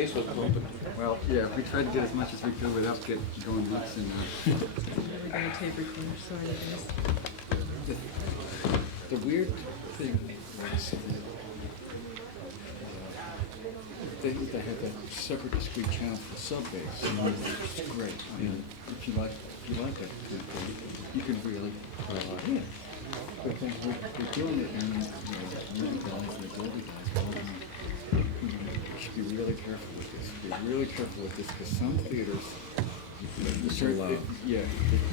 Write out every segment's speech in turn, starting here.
face was open. Well, yeah, we tried to get as much as we could without going nuts. And We're going to tape recorder, sorry guys. the weird thing was they had that separate discrete channel for sub-bass. It's great. I mean, if you like that kind of thing, you can really. But they're doing it, and the music guys and the Dolby guys, you should be really careful with this. Be really careful with this, because some theaters,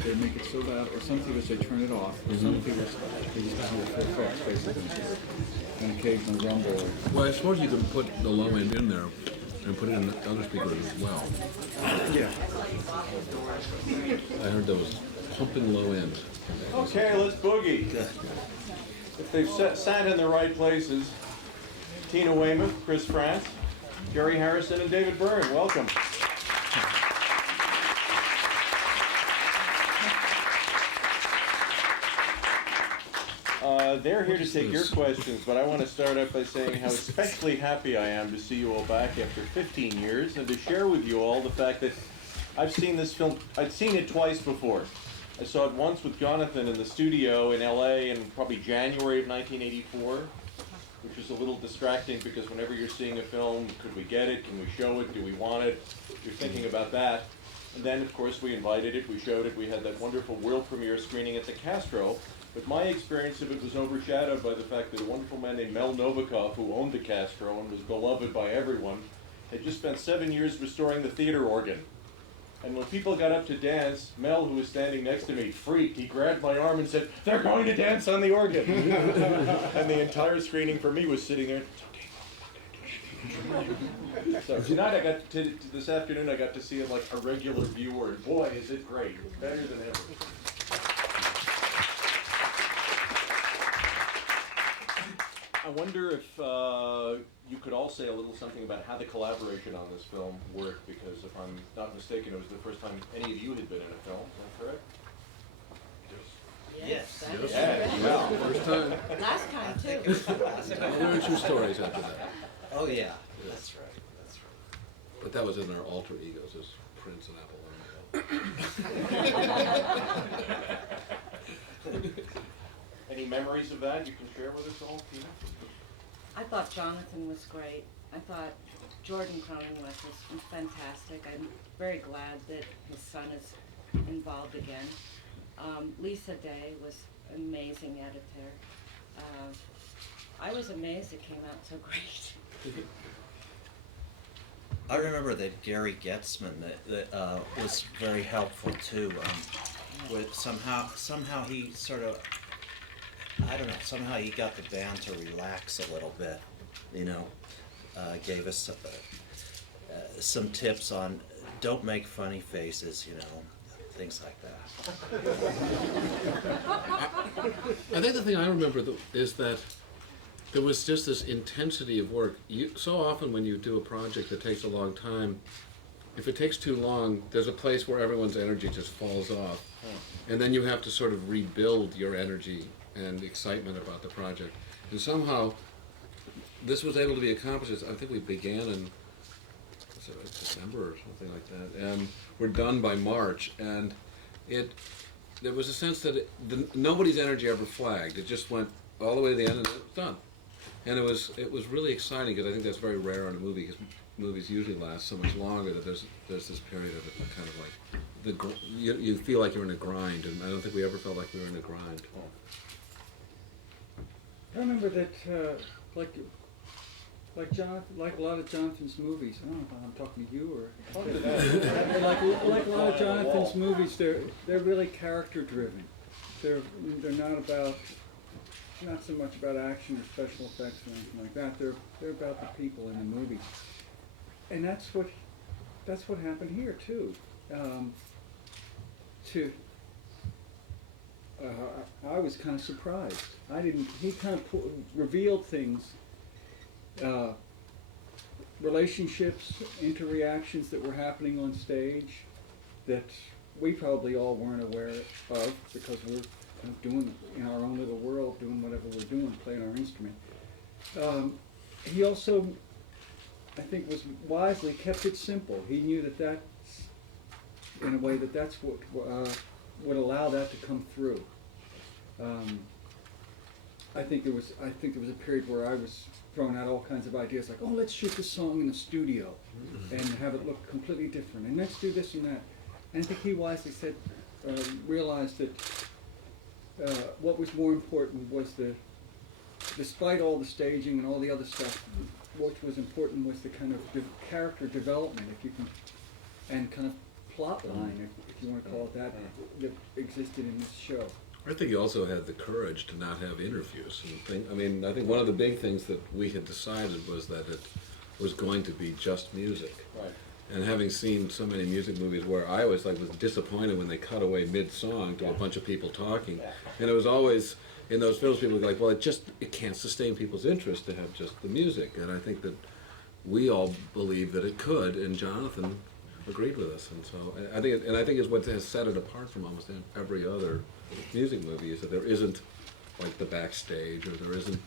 they make it so loud, or some theaters they turn it off, or some theaters they just do a full effect, basically, and occasional rumble. Well, I suppose you can put the low end in there and put it in the other speakers as well. Yeah. I heard those pumping low end. Okay, let's boogie. If they've sat in the right places, Tina Weymouth, Chris France, Jerry Harrison, and David Byrne, welcome. They're here to take your questions, but I want to start out by saying how especially happy I am to see you all back after 15 years and to share with you all the fact that I've seen this film, I'd seen it twice before. I saw it once with Jonathan in the studio in LA in probably January of 1984, which was a little distracting because whenever you're seeing a film, could we get it, can we show it, do we want it, you're thinking about that. And then, of course, we invited it, we showed it, we had that wonderful world premiere screening at the Castro. But my experience of it was overshadowed by the fact that a wonderful man named Mel Novikov, who owned the Castro and was beloved by everyone, had just spent 7 years restoring the theater organ. And when people got up to dance, Mel, who was standing next to me, freaked. He grabbed my arm and said, "They're going to dance on the organ." And the entire screening for me was sitting there. So tonight this afternoon I got to see it like a regular viewer, and boy, is it great. Better than ever. I wonder if you could all say a little something about how the collaboration on this film worked, because if I'm not mistaken, it was the first time any of you had been in a film. Is that correct? Yes. That is Yeah, well, First time. Last time, too. There were 2 stories after that. Oh yeah, that's right. That's right. But that was in our alter egos as Prince and Apollonia. any memories of that you can share with us all, Tina? I thought Jonathan was great. I thought Jordan Cronenweth was fantastic. I'm very glad that his son is involved again. Lisa Day was an amazing editor. I was amazed it came out so great. I remember that Gary Getzman that was very helpful too. With somehow he sort of, I don't know, somehow he got the band to relax a little bit, you know, gave us some tips on don't make funny faces, you know, things like that. I think the thing I remember is that there was just this intensity of work. So often when you do a project that takes a long time, if it takes too long, there's a place where everyone's energy just falls off. And then you have to sort of rebuild your energy and excitement about the project. And somehow, this was able to be accomplished. I think we began in December or something like that. And we're done by March. And there was a sense that nobody's energy ever flagged. It just went all the way to the end and it was done. And it was really exciting because I think that's very rare in a movie because movies usually last so much longer that there's this period of a kind of like you feel like you're in a grind, and I don't think we ever felt like we were in a grind. I remember that, like a lot of Jonathan's movies. I don't know if I'm talking to you or like a lot of Jonathan's movies. They're really character driven. They're not so much about action or special effects or anything like that. They're about the people in the movie, and that's what happened here too. I was kind of surprised. He kind of revealed things, relationships, interreactions that were happening on stage that we probably all weren't aware of because we're kind of doing in our own little world, doing whatever we're doing, playing our instrument. He also I think was wisely kept it simple. He knew that that's, in a way, that's what would allow that to come through. I think there was a period where I was throwing out all kinds of ideas like, oh, let's shoot this song in the studio and have it look completely different, and let's do this and that. And I think he wisely said, realized that what was more important was despite all the staging and all the other stuff, what was important was the kind of character development, if you can, and kind of plot line, if you want to call it that, that existed in this show. I think he also had the courage to not have interviews. I think one of the big things that we had decided was that it was going to be just music. Right. And having seen so many music movies where I was disappointed when they cut away mid-song to a bunch of people talking, and it was always in those films people were like, well, it can't sustain people's interest to have just the music. And I think that we all believe that it could, and Jonathan agreed with us. And so I think it's what has set it apart from almost every other music movie is that there isn't like the backstage or there isn't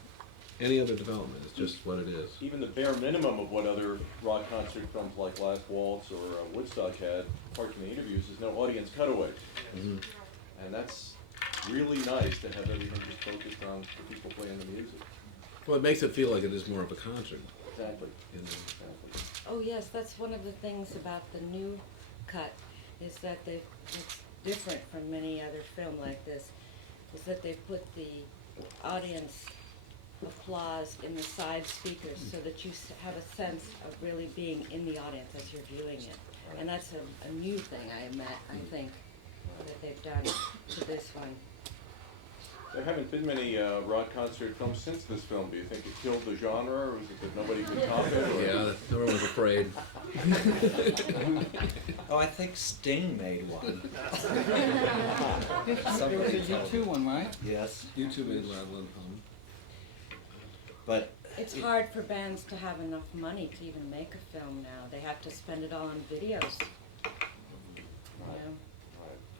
any other development. It's just what it is. Even the bare minimum of what other rock concert films like Last Waltz or Woodstock had, apart from the interviews, is no audience cutaways. Mm-hmm. And that's really nice to have everything just focused on the people playing the music. Well, it makes it feel like it is more of a concert. Exactly. You know? Exactly. Oh yes, that's one of the things about the new cut, is that it's different from many other film like this, is that they put the audience applause in the side speakers so that you have a sense of really being in the audience as you're viewing it. And that's a new thing I think that they've done to this one. There haven't been many rock concert films since this film. Do you think it killed the genre, or was it that nobody could top it? Or? Yeah, everyone was afraid. Oh, I think Sting made one. It was a Somebody told U2 one, right? Yes, YouTube made Loud Love Hum. but It's hard for bands to have enough money to even make a film now. They have to spend it all on videos. You know?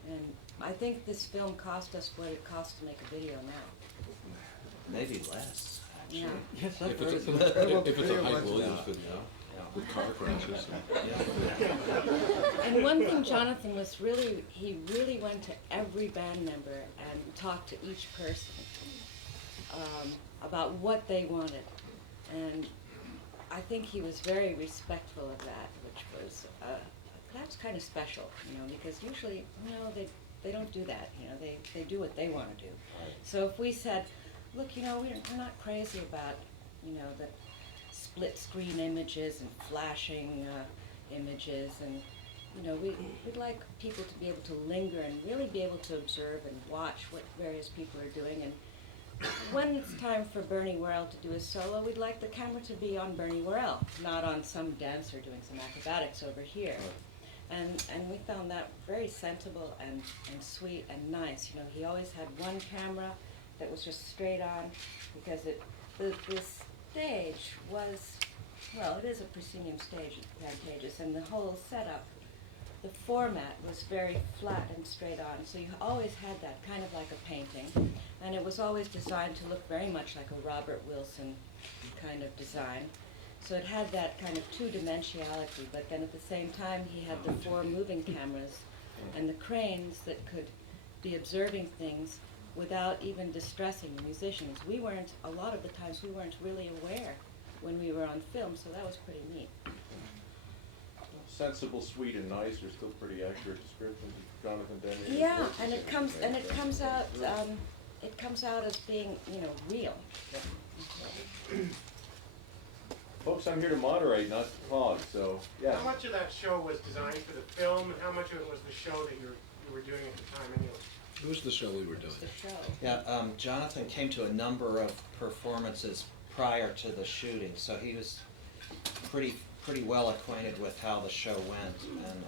And I think this film cost us what it costs to make a video now. maybe less. Yeah. Yes, I've If heard it's some a video Hype ones Williams now. video with car crashes. And one thing Jonathan was he really went to every band member and talked to each person about what they wanted. And I think he was very respectful of that, which was perhaps kind of special, because usually, they don't do that, they do what they want to do. So if we said, look, we're not crazy about, the split screen images and flashing images, and we'd like people to be able to linger and really be able to observe and watch what various people are doing. And when it's time for Bernie Worrell to do a solo, we'd like the camera to be on Bernie Worrell, not on some dancer doing some acrobatics over here. And we found that very sensible and sweet and nice. He always had one camera that was just straight on, because the stage was, well, it is a proscenium stage at Pantages, and the whole setup, the format was very flat and straight on, so you always had that kind of like a painting, and it was always designed to look very much like a Robert Wilson kind of design. So it had that kind of two-dimensionality, but then at the same time he had the 4 moving cameras and the cranes that could be observing things without even distressing the musicians. A lot of the times we weren't really aware when we were on film, so that was pretty neat. Sensible, sweet, and nice are still pretty accurate descriptions of Jonathan Demme. Yeah, and it comes out as being, real. Folks, I'm here to moderate, not to talk, so, yeah. How much of that show was designed for the film, and how much of it was the show that you were doing at the time anyway? It was the show we were doing. The show. Yeah, Jonathan came to a number of performances prior to the shooting, so he was pretty well acquainted with how the show went, and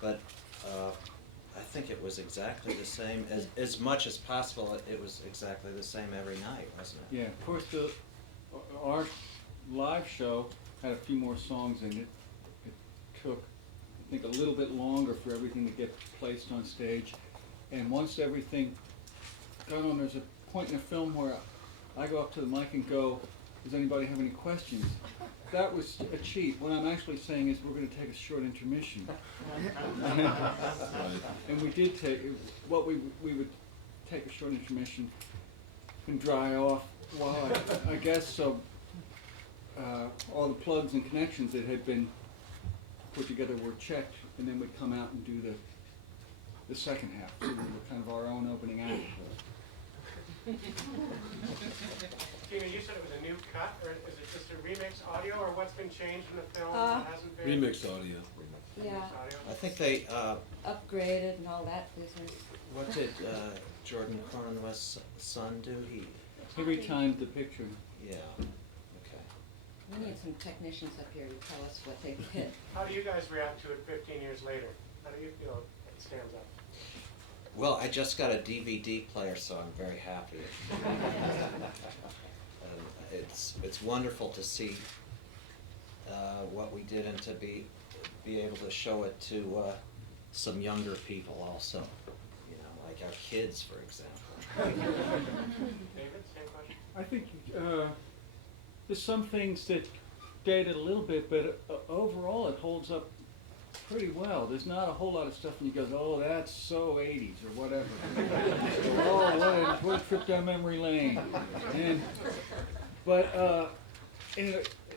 but I think it was exactly the same as much as possible. It was exactly the same every night, wasn't it? Yeah, of course, our live show had a few more songs in it. It took, I think, a little bit longer for everything to get placed on stage. And once everything got on, there's a point in the film where I go up to the mic and go, does anybody have any questions? That was a cheat. What I'm actually saying is we're going to take a short intermission. And we did take, we would take a short intermission and dry off while I guess so all the plugs and connections that had been put together were checked, and then we'd come out and do the second half. So we were kind of our own opening act. Tina, you said it was a new cut, or is it just a remix audio, or what's been changed in the film that hasn't been? Remix audio. Yeah, Remix audio? I think they, upgraded and all that business. what did Jordan Cronenwest's son do? He, Retimed the picture. yeah, okay. We need some technicians up here to tell us what they did. How do you guys react to it 15 years later? How do you feel it stands up? Well, I just got a DVD player, so I'm very happy. It's wonderful to see what we did and to be able to show it to some younger people also. You know, like our kids, for example. David, same question? I think there's some things that dated a little bit, but overall it holds up pretty well. There's not a whole lot of stuff and you go, oh, that's so 80s or whatever. Oh, what a trip down memory lane. But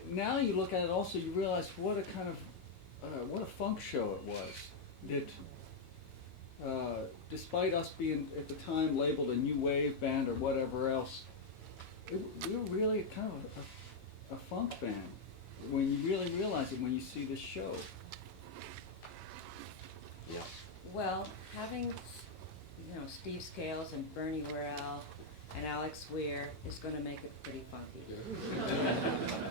now you look at it also, you realize what a kind of, what a funk show it was. That despite us being at the time labeled a new wave band or whatever else, we were really kind of a funk band. When you really realize it when you see this show. Yeah. Well, having, Steve Scales and Bernie Worrell and Alex Weir is going to make it pretty funky.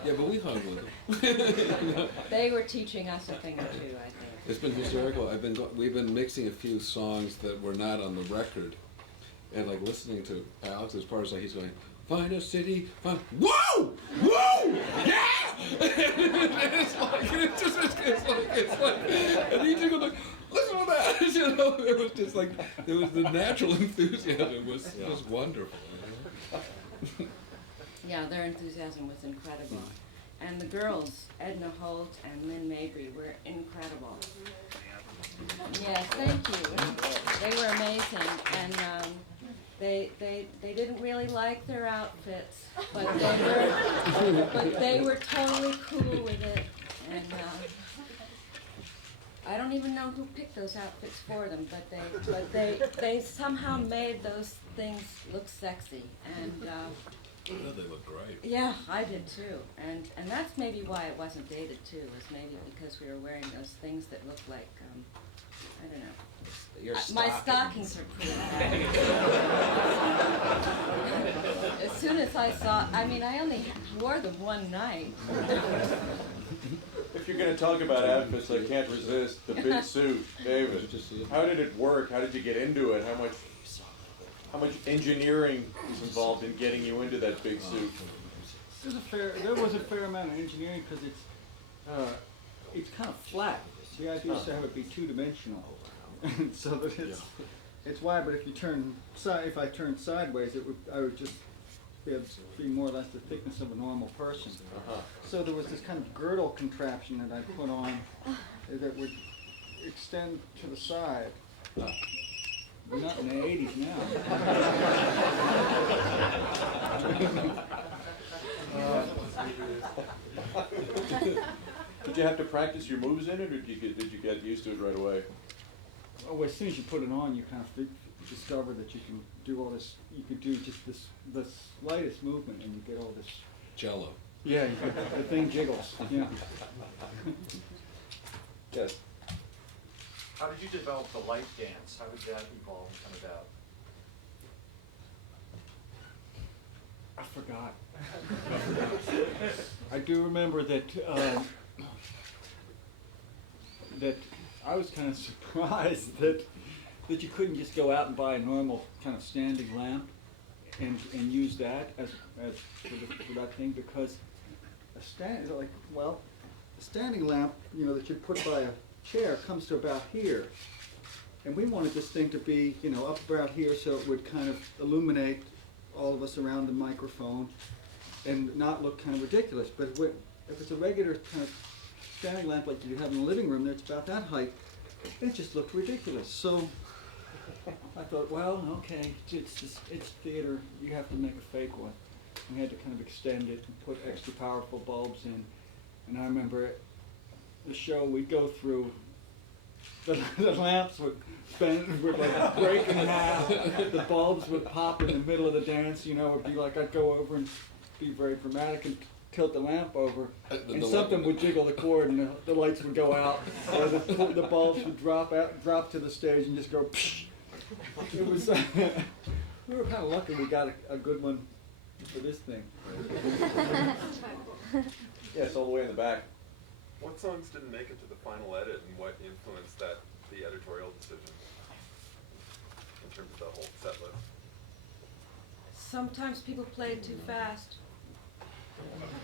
Yeah, but we hung with them. They were teaching us a thing or two, I think. It's been hysterical. We've been mixing a few songs that were not on the record, and like listening to Alex's parts, like he's going, "Find a city, find whoa, whoa, yeah!" it's like, and each of them like, listen to that, It was just like, it was the natural enthusiasm. It was wonderful. Yeah, their enthusiasm was incredible. And the girls, Edna Holt and Lynn Mabry, were incredible. Yes, thank you. They were amazing. And they didn't really like their outfits, but they were totally cool with it. And I don't even know who picked those outfits for them, but they somehow made those things look sexy. And Oh, they look great. yeah, I did too. And that's maybe why it wasn't dated too, was maybe because we were wearing those things that looked like, I don't know. Your My stockings are pretty bad. As soon as I saw, I only wore them one night. If you're going to talk about outfits, I can't resist the big suit, David. Did you see it? How did it work? How did you get into it? How much engineering is involved in getting you into that big suit? There was a fair amount of engineering because it's kind of flat. The idea is to have it be two-dimensional, so that it's wide. But if I turned sideways, I would just be more or less the thickness of a normal person. So there was this kind of girdle contraption that I put on that would extend to the side. We're not in the 80s now. Did you have to practice your moves in it, or did you get used to it right away? Oh, as soon as you put it on, you kind of discover that you can do all this. You could do just the slightest movement, and you get all this. Jello. Yeah, the thing jiggles. Yeah. Yes. How did you develop the light dance? How did that evolve and come about? I forgot. I do remember that that I was kind of surprised that you couldn't just go out and buy a normal kind of standing lamp and use that as for that thing, because a standing lamp, that you put by a chair comes to about here, and we wanted this thing to be up about here so it would kind of illuminate all of us around the microphone, and not look kind of ridiculous. But if it's a regular kind of standing lamp like you have in the living room, that's about that height, it just looked ridiculous. So I thought, well, okay, it's theater. You have to make a fake one. We had to kind of extend it and put extra powerful bulbs in. And I remember the show we'd go through, the lamps would bend, would like break in half. The bulbs would pop in the middle of the dance. You know, it'd be like I'd go over and be very dramatic and tilt the lamp over, and something would jiggle the cord, and the lights would go out, or the bulbs would drop to the stage and just go. Psh. It was. We were kind of lucky we got a good one for this thing. Yes, all the way in the back. What songs didn't make it to the final edit, and what influenced the editorial decision in terms of the whole set list? Sometimes people play it too fast.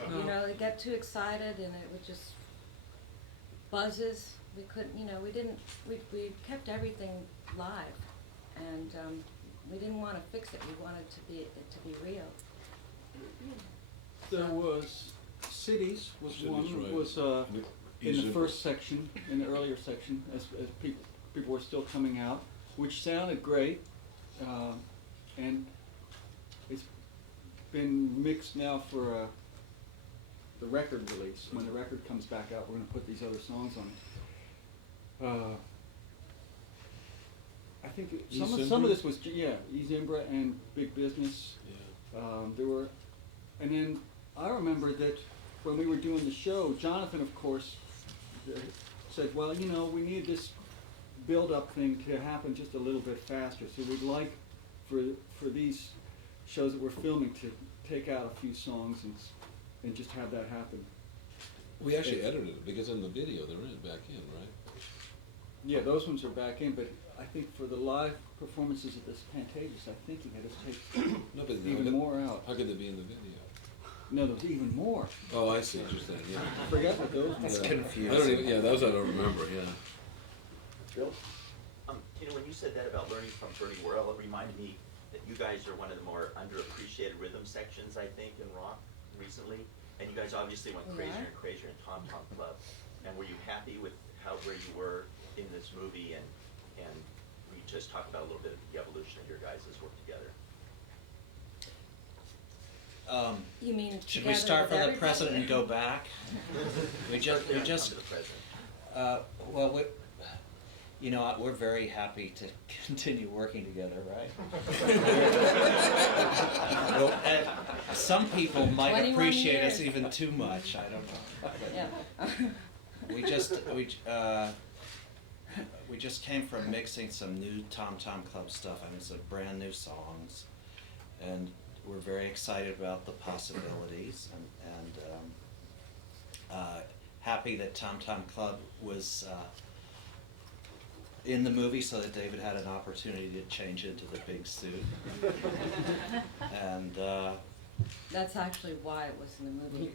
You know, they get too excited and it would just buzzes. We couldn't, you know, we kept everything live, and we didn't want to fix it. We wanted it to be real. There was Cities was Cities, one right. was in the first section, in the earlier section, as people were still coming out, which sounded great, and it's been mixed now for the record release. When the record comes back out, we're going to put these other songs on it. I think some of this was Zimbra and Big Business. Yeah. There were, and then I remember that when we were doing the show, Jonathan, of course, said, well, you know, we need this build-up thing to happen just a little bit faster. So we'd like for these shows that we're filming to take out a few songs and just have that happen. We actually edited it because in the video they're back in, right? Yeah, those ones are back in, but I think for the live performances of this Pantages, I think you had to take No, but even more out. How could they be in the video? No, there was even more. Oh, I see what you're saying. Yeah. I forget what those It's were. confusing. I don't even. Yeah, those I don't remember. Yeah. Bill? You know, when you said that about learning from Bernie Worrell, it reminded me that you guys are one of the more underappreciated rhythm sections, I think, in rock recently. And you guys obviously went crazier and crazier in Tom Tom Club. And were you happy with where you were in this movie? And we just talk about a little bit of the evolution of your guys' work together. You mean Should we together start with from the everybody? present and go back? we just, To the present. well, you know, we're very happy to continue working together, right? Well, some people might 21 appreciate us years. even too much. I don't know. Yeah. We just came from mixing some new Tom Tom Club stuff. I mean, some brand new songs, and we're very excited about the possibilities, and happy that Tom Tom Club was in the movie, so that David had an opportunity to change into the big suit. And That's actually why it was in the movie.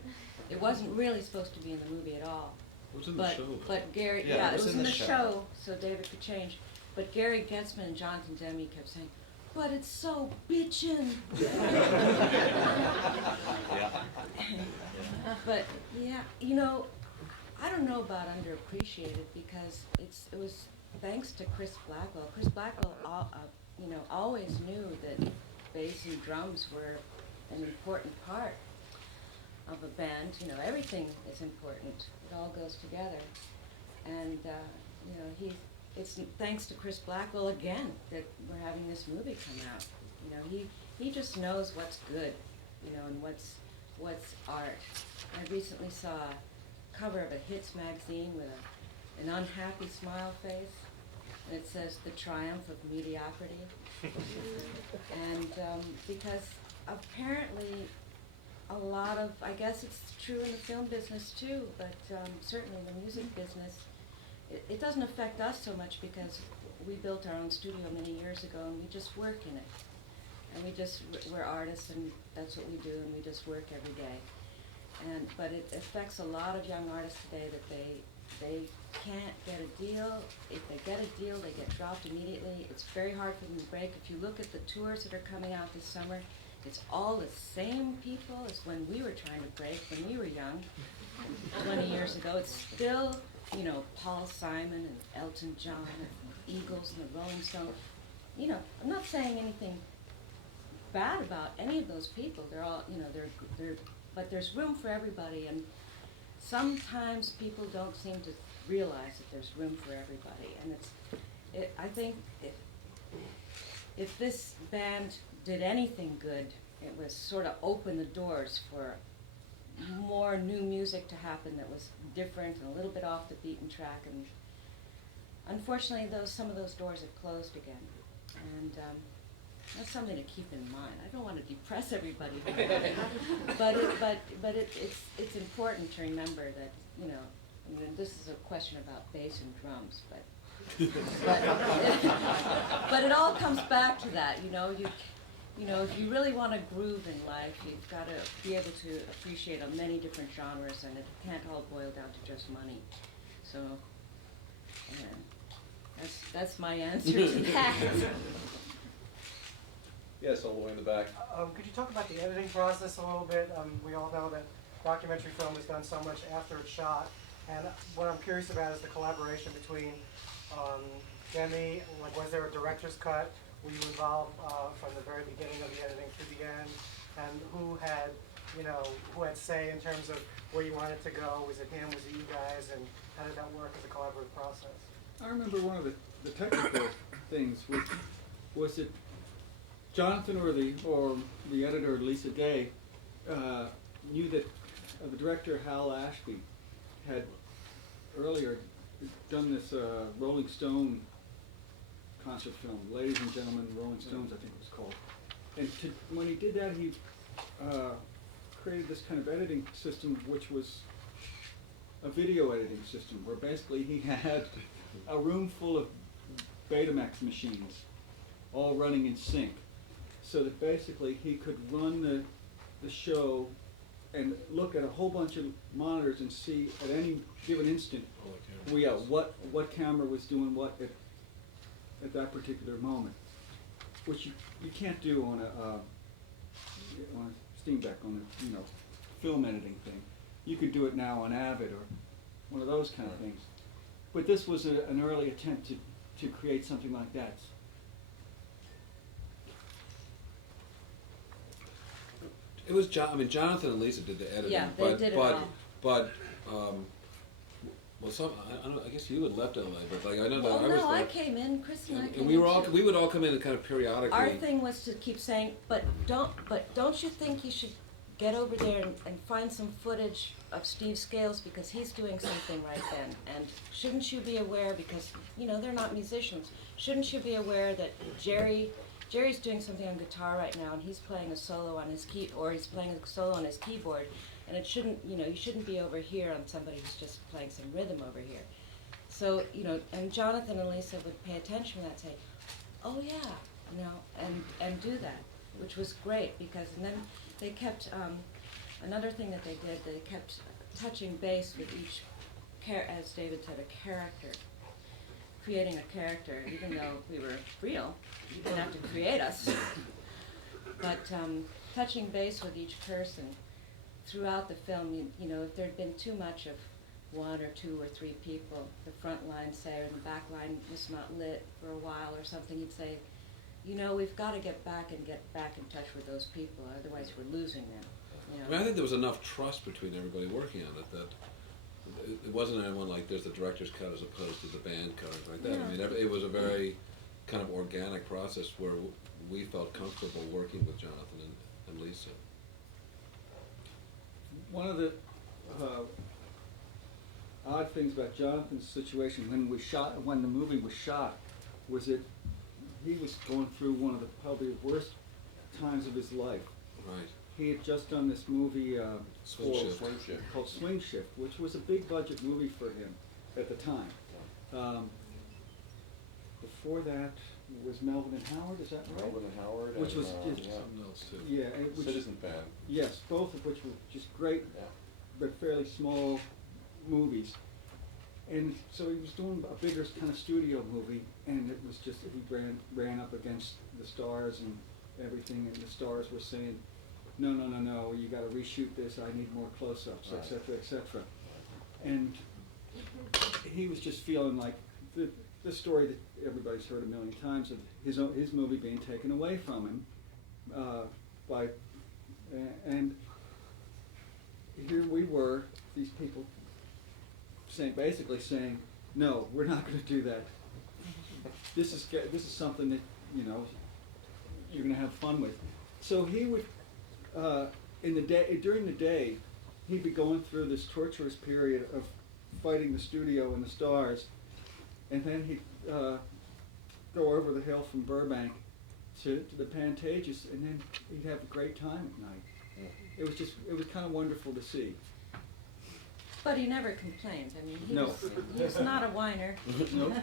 It wasn't really supposed to be in the movie at all. It was in the But, show. but Gary, Yeah, it was in the show, so David could change. But Gary Getzman and Jonathan Demme kept saying, but it's so bitchin'. yeah, But, yeah, you know, I don't know about underappreciated because it was thanks to Chris Blackwell. Chris Blackwell, always knew that bass and drums were an important part of a band. You know, everything is important. It all goes together. And, it's thanks to Chris Blackwell again that we're having this movie come out. You know, he just knows what's good, you know, and what's art. I recently saw a cover of a Hits magazine with an unhappy smile face, and it says, "The Triumph of Mediocrity." And because apparently a lot of, I guess it's true in the film business too, but certainly in the music business, it doesn't affect us so much because we built our own studio many years ago and we just work in it. And we're artists and that's what we do, and we just work every day. But it affects a lot of young artists today that they can't get a deal. If they get a deal, they get dropped immediately. It's very hard for them to break. If you look at the tours that are coming out this summer, it's all the same people as when we were trying to break, when we were young, 20 years ago. It's still, you know, Paul Simon and Elton John and the Eagles and the Rolling Stones. You know, I'm not saying anything bad about any of those people. They're all, you know, but there's room for everybody, and sometimes people don't seem to realize that there's room for everybody. And I think if this band did anything good, it was sort of open the doors for more new music to happen that was different and a little bit off the beaten track. And unfortunately, some of those doors have closed again. And that's something to keep in mind. I don't want to depress everybody, but it's important to remember that, you know, I mean, this is a question about bass and drums, but it all comes back to that. You know, if you really want to groove in life, you've got to be able to appreciate many different genres, and it can't all boil down to just money. So, that's my answer to that. Yes, all the way in the back. Could you talk about the editing process a little bit? We all know that documentary film is done so much after it's shot, and what I'm curious about is the collaboration between Demi. Like, was there a director's cut? Were you involved from the very beginning of the editing to the end? And who had say in terms of where you wanted to go? Was it him? Was it you guys? And how did that work as a collaborative process? I remember one of the technical things was it Jonathan or the editor Lisa Day knew that the director Hal Ashby had earlier done this Rolling Stone concert film, Ladies and Gentlemen, Rolling Stones, I think it was called. And when he did that, he created this kind of editing system, which was a video editing system, where basically he had a room full of Betamax machines, all running in sync, so that basically he could run the show and look at a whole bunch of monitors and see at any given instant what camera was doing what at that particular moment, which you can't do on a Steam Deck, on a film editing thing. You could do it now on Avid or one of those kind of things. But this was an early attempt to create something like that. It was Jonathan and Lisa did the editing. Yeah, they did it all. But I guess you had left LA, but like I know that I was there. I came in. Chris and I came and in. we would all come in and kind of periodically. Our thing was to keep saying, but don't you think you should get over there and find some footage of Steve Scales, because he's doing something right then, and shouldn't you be aware, because they're not musicians, shouldn't you be aware that Jerry's doing something on guitar right now, and he's playing a solo on his he's playing a solo on his keyboard, and it shouldn't, you shouldn't be over here on somebody who's just playing some rhythm over here. So, and Jonathan and Lisa would pay attention to that, say, oh yeah, and do that, which was great, because, and then they kept, another thing that they did, they kept touching base with each, as David said, a character, creating a character, even though we were real, you didn't have to create us, but touching base with each person throughout the film. If there'd been too much of one or two or three people, the front line, say, or the back line was not lit for a while or something, you'd say, we've got to get back in touch with those people, otherwise we're losing them. I think there was enough trust between everybody working on it that it wasn't anyone like there's the director's cut as opposed to the band cut or like that. Yeah. I mean, it was a very kind of organic process where we felt comfortable working with Jonathan and Lisa. One of the odd things about Jonathan's situation when the movie was shot, was that he was going through one of the probably worst times of his life. Right. He had just done this movie Swing Shift. called Swing Shift, which was a big budget movie for him at the time. Before that was Melvin and Howard, is that right? Melvin and Howard. Which was Something else too. yeah, Citizen Band. Yes, both of which were just great, but fairly small movies. And so he was doing a bigger kind of studio movie, and it was just, he ran up against the stars, and everything, and the stars were saying, no, no, no, no, you gotta reshoot this, I need more close-ups, et cetera, et cetera. And he was just feeling like the story that everybody's heard a million times of his movie being taken away from him and here we were, these people basically saying, no, we're not going to do that. This is something that you're going to have fun with. So he would during the day, he'd be going through this torturous period of fighting the studio and the stars, and then he'd go over the hill from Burbank to the Pantages, and then he'd have a great time at night. It was kind of wonderful to see. But he never complained. I mean, he No. was not a whiner. Nope.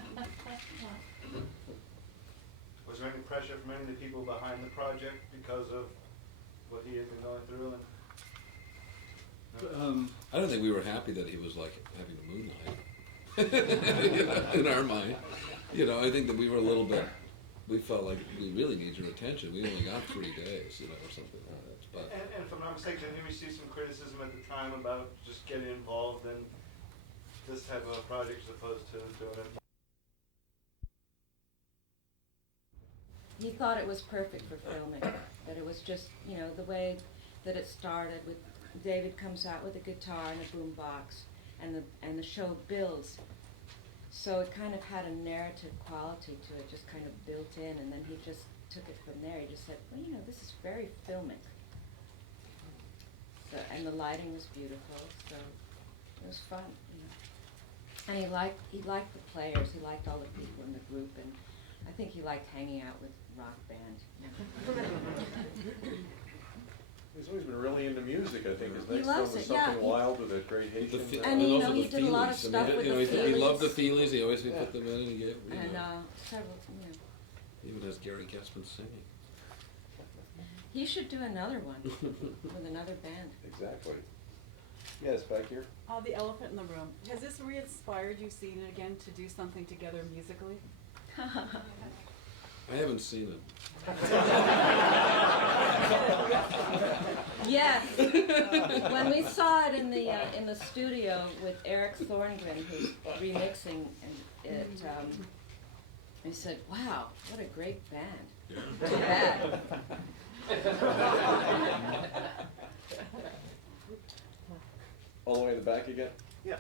Was there any pressure from any of the people behind the project because of what he had been going through? I don't think we were happy that he was like having a moonlight in our mind. I think that we were a little bit. We felt like we really need your attention. We only got 3 days, or something like that. But And if I'm not mistaken, he received some criticism at the time about just getting involved in this type of a project as opposed to doing it. He thought it was perfect for filming. That it was just, the way that it started with David comes out with a guitar and a boombox, and the show builds. So it kind of had a narrative quality to it, just kind of built in, and then he just took it from there. He just said, well, this is very filmic. So, and the lighting was beautiful, so it was fun. And he liked the players. He liked all the people in the group, and I think he liked hanging out with rock band. He's always been really into music. I think his He next film loves was it, yeah. Something Wild with a great Haitian. And he also the did a lot of Feelies. stuff with the He loved the Feelies. Feelies. He always put them in, and he gave. And several, He even has Gary Getzman singing. He should do another one with another band. Exactly. Yes, back here. The Elephant in the Room. Has this re-inspired you seeing it again to do something together musically? I haven't seen it. Yes. When we saw it in the studio with Eric Thorngren, who's remixing it, we said, "Wow, what a great band! Too bad." All the way in the back again. Yeah.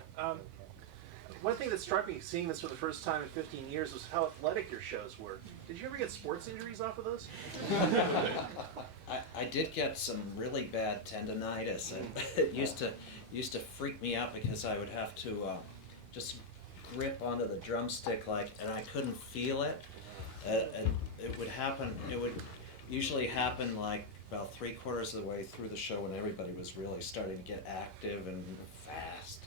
One thing that struck me seeing this for the first time in 15 years was how athletic your shows were. Did you ever get sports injuries off of those? I did get some really bad tendonitis, and it used to freak me out because I would have to just grip onto the drumstick and I couldn't feel it, and it would happen. It would usually happen like about 3/4 of the way through the show when everybody was really starting to get active and fast.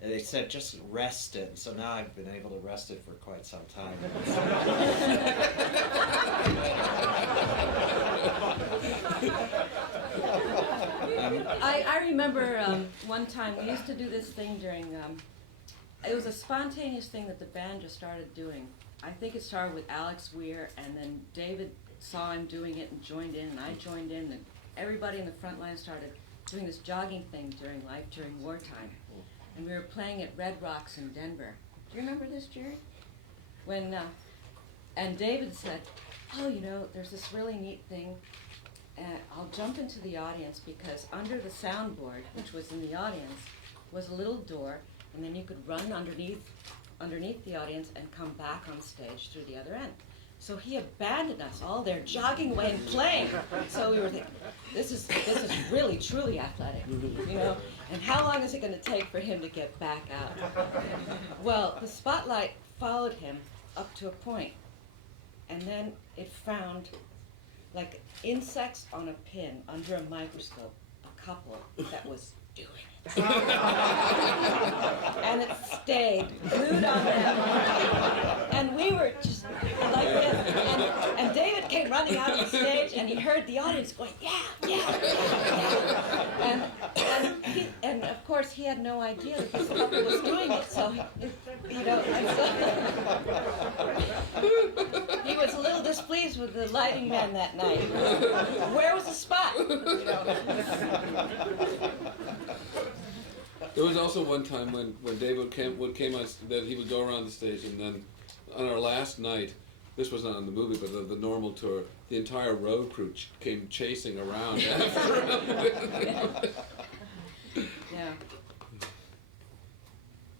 And they said just rest it, so now I've been able to rest it for quite some time. I remember one time we used to do this thing during. It was a spontaneous thing that the band just started doing. I think it started with Alex Weir, and then David saw him doing it and joined in, and I joined in, and everybody in the front line started doing this jogging thing during wartime. And we were playing at Red Rocks in Denver. Do you remember this, Jerry? And David said, "Oh, there's this really neat thing. I'll jump into the audience because under the soundboard, which was in the audience, was a little door, and then you could run underneath the audience and come back on stage through the other end." So he abandoned us all there, jogging away and playing. So we were thinking, this is really, truly athletic, And how long is it going to take for him to get back out? Well, the spotlight followed him up to a point, and then it found, like insects on a pin under a microscope, a couple that was doing it. And it stayed glued on them. And we were just like this. And David came running out on the stage, and he heard the audience going, "Yeah, yeah, yeah." And of course, he had no idea that this couple was doing it. So, he was a little disappointed. pleased with the lighting man that night. Where was the spot? You know. There was also one time when David came on, that he would go around the stage, and then on our last night, this was not in the movie, but the normal tour, the entire road crew came chasing around after him. Yeah.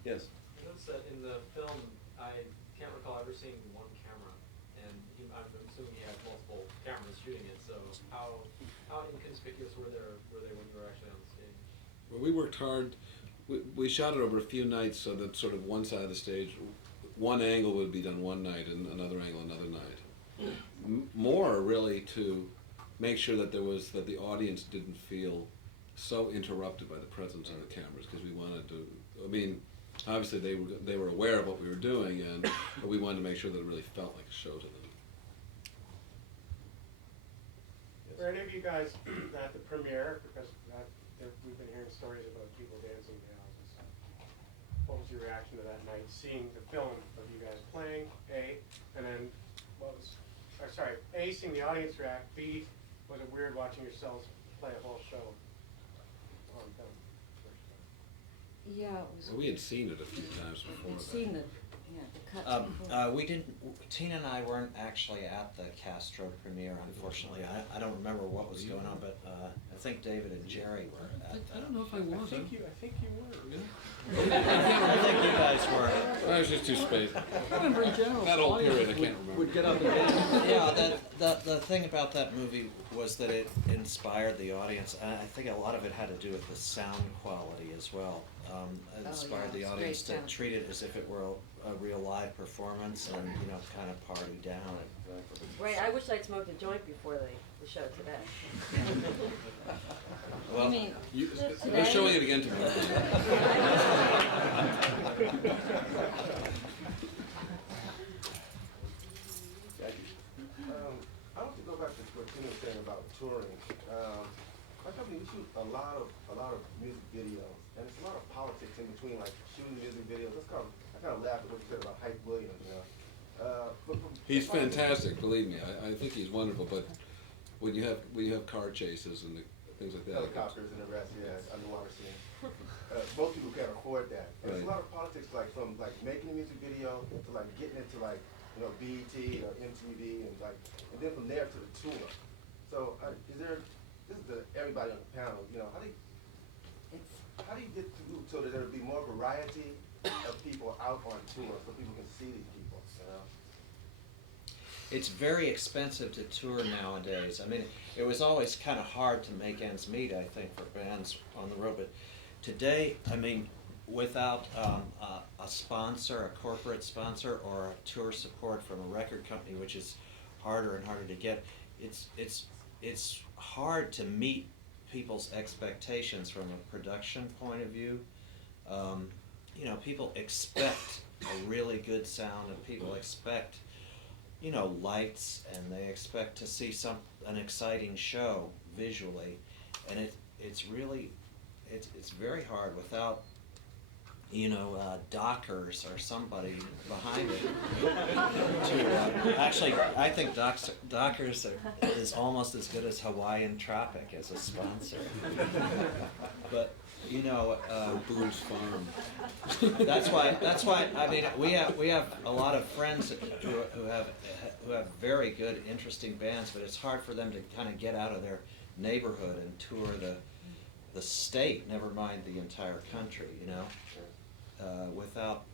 Yes. I noticed that in the film, I can't recall ever seeing one camera, and I'm assuming he had multiple cameras shooting it. So how inconspicuous were they when you were actually on the stage? Well, we worked hard. We shot it over a few nights, so that sort of one side of the stage, one angle would be done one night, and another angle another night. More really to make sure that that the audience didn't feel so interrupted by the presence of the cameras, because we wanted to. I mean, obviously they were aware of what we were doing, but we wanted to make sure that it really felt like a show to them. Were any of you guys at the premiere? Because we've been hearing stories about people dancing gals and stuff. What was your reaction to that night, seeing the film of you guys playing, A, and then A, seeing the audience react, B, was it weird watching yourselves play a whole show on film? Yeah, it was. Well, we had seen it a few times before. We'd seen the cuts before. We didn't. Tina and I weren't actually at the Castro premiere, unfortunately. I don't remember what was going on, but I think David and Jerry were at. I don't know if I was. I think you were. I think you guys were. I was just too spaced. I remember in general, That whole audience period, I can't remember. would get up and dance. Yeah, the thing about that movie was that it inspired the audience. And I think a lot of it had to do with the sound quality as well. It inspired the it's audience great to sound. treat it as if it were a real live performance and, kind of party down. Right, I wish I'd smoked a joint before the show today. Well, You mean They're showing it again tomorrow. I want to go back to what Tina was saying about touring. My company, we shoot a lot of music videos, and it's a lot of politics in between, like shooting music videos. I kind of laughed at what you said about Hype Williams, He's fantastic, believe me. I think he's wonderful. But when you have car chases and things like that, Helicopters and the rest, yeah, underwater scene. Most people can't afford that. And There's a lot of politics, like from like making a music video to like getting it to like BET or MTV and then from there to the tour. So this is to everybody on the panel. How do you get through so that there would be more variety of people out on tour so people can see these people? It's very expensive to tour nowadays. I mean, it was always kind of hard to make ends meet, I think, for bands on the road. But today, I mean, without a sponsor, a corporate sponsor, or a tour support from a record company, which is harder and harder to get, it's hard to meet people's expectations from a production point of view. People expect a really good sound, and people expect lights, and they expect to see an exciting show visually, and it's very hard without Dockers or somebody behind it. Actually, I think Dockers is almost as good as Hawaiian Tropic as a sponsor. But Boone's Farm. That's why. I mean, we have a lot of friends who have very good, interesting bands, but it's hard for them to kind of get out of their neighborhood and tour the state. Never mind the entire country. Without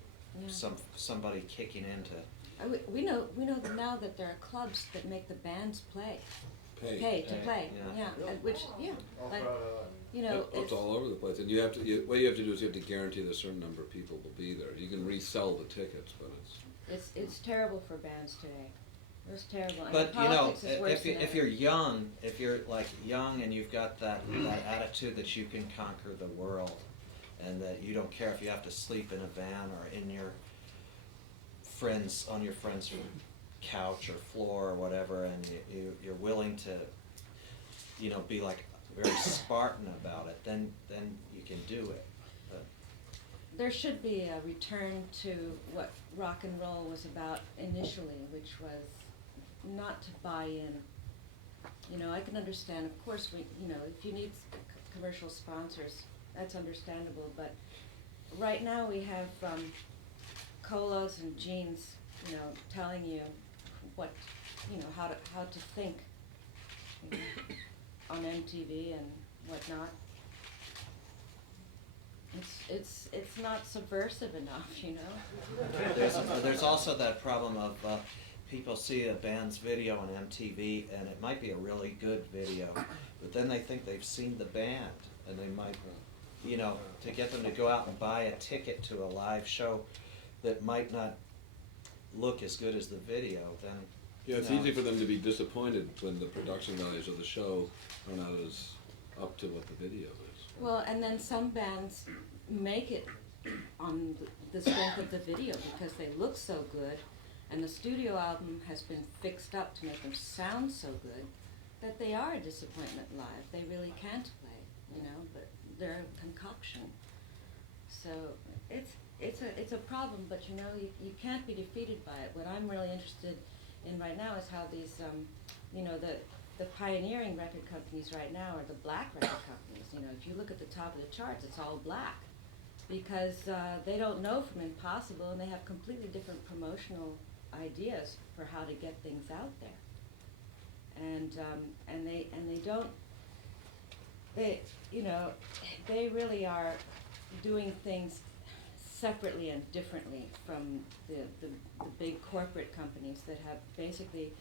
somebody kicking into. We know now that there are clubs that make the bands play. Pay to play. Yeah. It's all over the place, and what you have to do is you have to guarantee that a certain number of people will be there. You can resell the tickets, but it's terrible for bands today. It's terrible. But politics is worse than if you're young, young and you've got that attitude that you can conquer the world, and that you don't care if you have to sleep in a van or in your friend's couch or floor or whatever, and you're willing to be like very Spartan about it, then you can do it. There should be a return to what rock and roll was about initially, which was not to buy in. You know, I can understand, of course, you know, if you need commercial sponsors, that's understandable, but right now we have colas and jeans, you know, telling you what, you know, how to think, you know, on MTV and whatnot. It's not subversive enough, you know. There's also that problem of people see a band's video on MTV and it might be a really good video, but then they think they've seen the band and they might, you know, to get them to go out and buy a ticket to a live show that might not look as good as the video, then. Yeah, it's you know, easy for them to be disappointed when the production values of the show are not as up to what the video is. Well, and then some bands make it on the strength of the video because they look so good, and the studio album has been fixed up to make them sound so good that they are a disappointment live. They really can't play, you know, but they're a concoction. So it's a problem, but you know, you can't be defeated by it. What I'm really interested in right now is how these, you know, the pioneering record companies right now are the black record companies. You know, if you look at the top of the charts, it's all black because they don't know from Impossible, and they have completely different promotional ideas for how to get things out there. And they don't, you know, they really are doing things separately and differently from the big corporate companies that have basically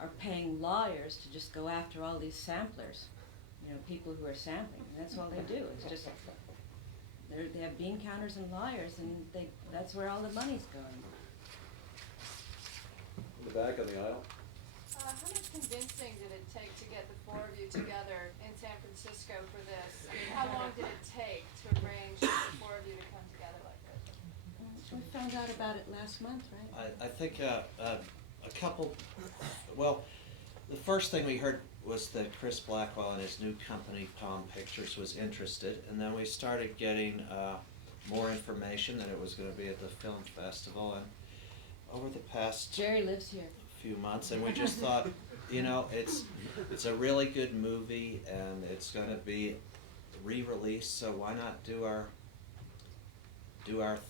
are paying lawyers to just go after all these samplers, you know, people who are sampling. That's all they do. It's just they have bean counters and lawyers, and that's where all the money's going. In the back of the aisle. How much convincing did it take to get the four of you together in San Francisco for this? I mean, how long did it take to arrange for the four of you to come together like this? We found out about it last month, right? I think a couple, well, the first thing we heard was that Chris Blackwell and his new company, Palm Pictures, was interested, and then we started getting more information that it was going to be at the film festival, and over the past Jerry lives here. few months, and we just thought, you know, it's a really good movie, and it's going to be re-released, so why not do our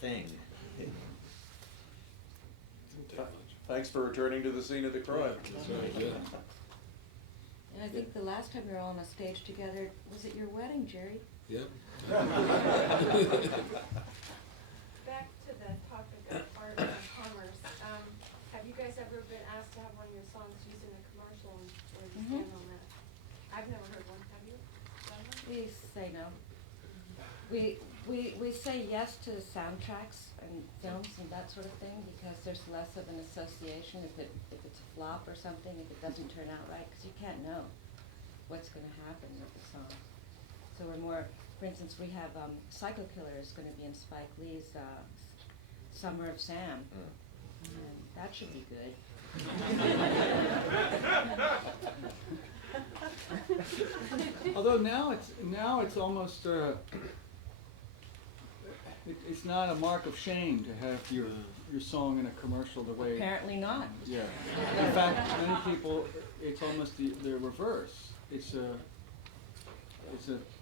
thing? Thanks for returning to the scene of the crime. That's right, yeah. And I think the last time we were all on a stage together, was it your wedding, Jerry? Yep. Back to the topic of art and commerce. Have you guys ever been asked to have one of your songs used in a commercial, and where do you stand on that? I've never heard one. Have you? Done one? We say no. We say yes to soundtracks and films and that sort of thing because there's less of an association if it's a flop or something, if it doesn't turn out right, because you can't know what's going to happen with the song. So we're more, for instance, we have Psycho Killer is going to be in Spike Lee's Summer of Sam, and that should be good. Although now it's almost it's not a mark of shame to have your song in a commercial the way. Apparently not. Yeah. In fact, many people, it's almost the reverse. It's a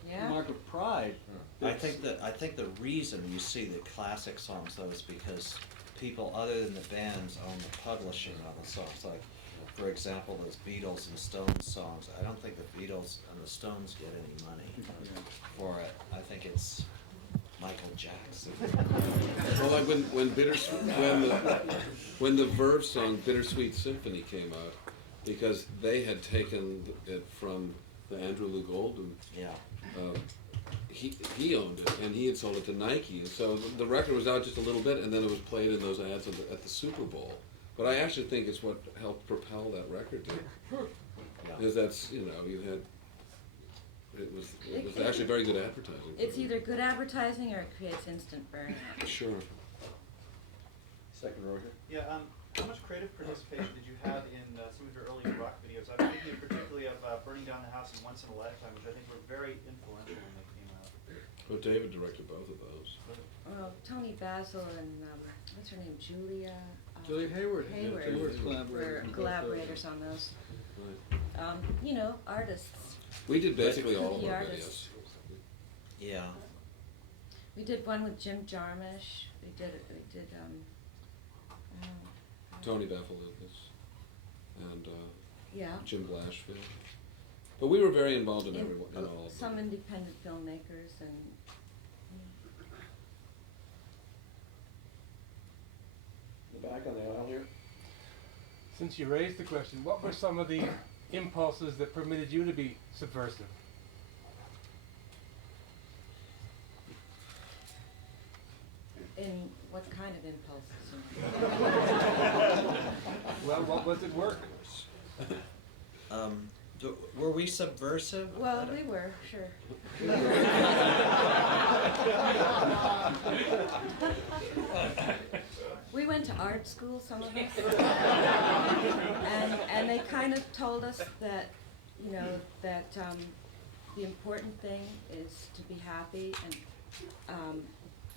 Yeah. mark of pride. I think the reason you see the classic songs though is because people other than the bands own the publishing of the songs. Like, for example, those Beatles and Stones songs. I don't think the Beatles and the Stones get any money for it. I think it's Michael Jackson. Well, like when the Verve song "Bittersweet Symphony" came out, because they had taken it from the Andrew Loog Oldham. Yeah. He owned it, and he had sold it to Nike, and so the record was out just a little bit, and then it was played in those ads at the Super Bowl. But I actually think it's what helped propel that record. Because that's, you know, you had. It was actually very good advertising. It's either good advertising or it creates instant burnout. Sure. Second row here. Yeah, how much creative participation did you have in some of your early rock videos? I'm thinking particularly of Burning Down the House and Once in a Lifetime, which I think were very influential when they came out. Well, David directed both of those. Well, Tony Basil and what's her name, Julia Julie Hayward. Hayward. Hayward's We're collaborators on both collaborators on those. You know, artists. We did basically all of Kooky our artists. videos. Yeah. We did one with Jim Jarmusch. We did Tony Bafalukis and yeah. Jim Blashfield. But we were very involved in in- every in all of some them. independent filmmakers and The back on the aisle here. Since you raised the question, what were some of the impulses that permitted you to be subversive? in what kind of impulses? Well, what was it work? Were we subversive? Well, we were, sure. We went to art school, some of us, and they kind of told us that, you know, that the important thing is to be happy and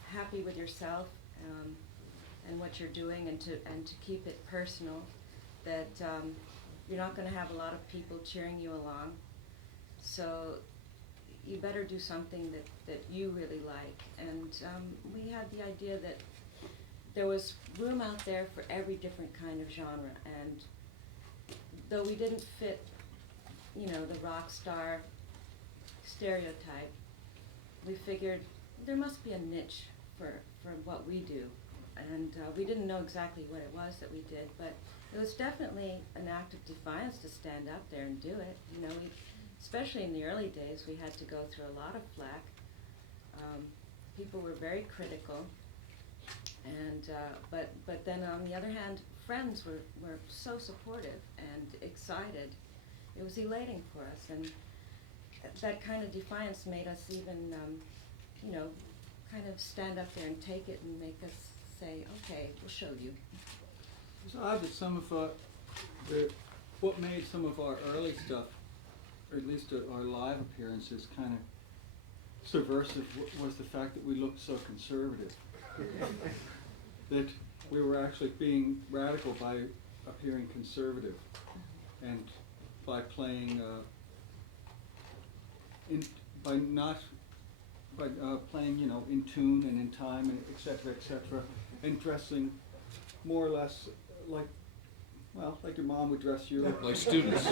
happy with yourself and what you're doing, and to keep it personal. That you're not going to have a lot of people cheering you along, so you better do something that you really like. And we had the idea that there was room out there for every different kind of genre, and though we didn't fit, you know, the rock star stereotype, we figured there must be a niche for what we do. And we didn't know exactly what it was that we did, but it was definitely an act of defiance to stand up there and do it. You know, especially in the early days, we had to go through a lot of flack. People were very critical, and but then on the other hand, friends were so supportive and excited. It was elating for us, and that kind of defiance made us even, you know, kind of stand up there and take it and make us say, okay, we'll show you. It's odd that some of what made some of our early stuff, or at least our live appearances, kind of subversive was the fact that we looked so conservative. That we were actually being radical by appearing conservative, and by playing playing, you know, in tune and in time, and et cetera, and dressing more or less like, well, like your mom would dress you. Like students.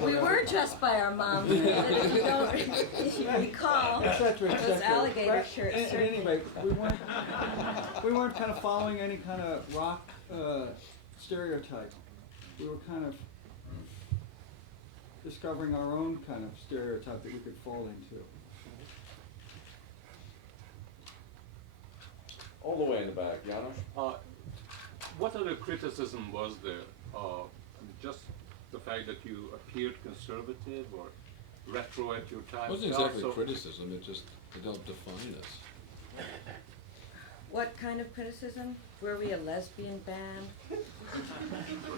We were dressed by our moms, but if you recall, Et cetera, et those cetera. alligator But shirts. At any rate, we weren't kind of following any kind of rock stereotype. We were kind of discovering our own kind of stereotype that we could fall into. All the way in the back, Janos. What other criticism was there? Just the fact that you appeared conservative or retro at your time? It wasn't exactly criticism, it helped define us. What kind of criticism? Were we a lesbian band?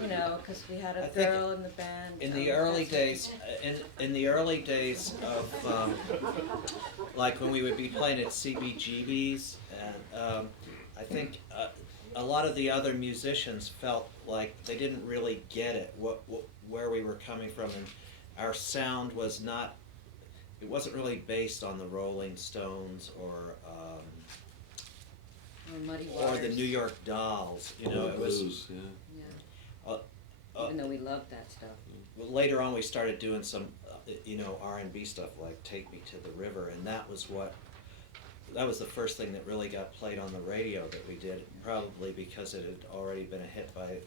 You know, because we had a I think girl in the band. In the early days, in the early days of like when we would be playing at CBGB's, and I think a lot of the other musicians felt like they didn't really get it, where we were coming from, and our sound was not. It wasn't really based on the Rolling Stones or Muddy or the Waters. New York Dolls. You know, it was. Blues, yeah. Even though we loved that stuff. Well, later on, we started doing some, you know, R&B stuff like "Take Me to the River," and that was the first thing that really got played on the radio that we did. Probably because it had already been a hit by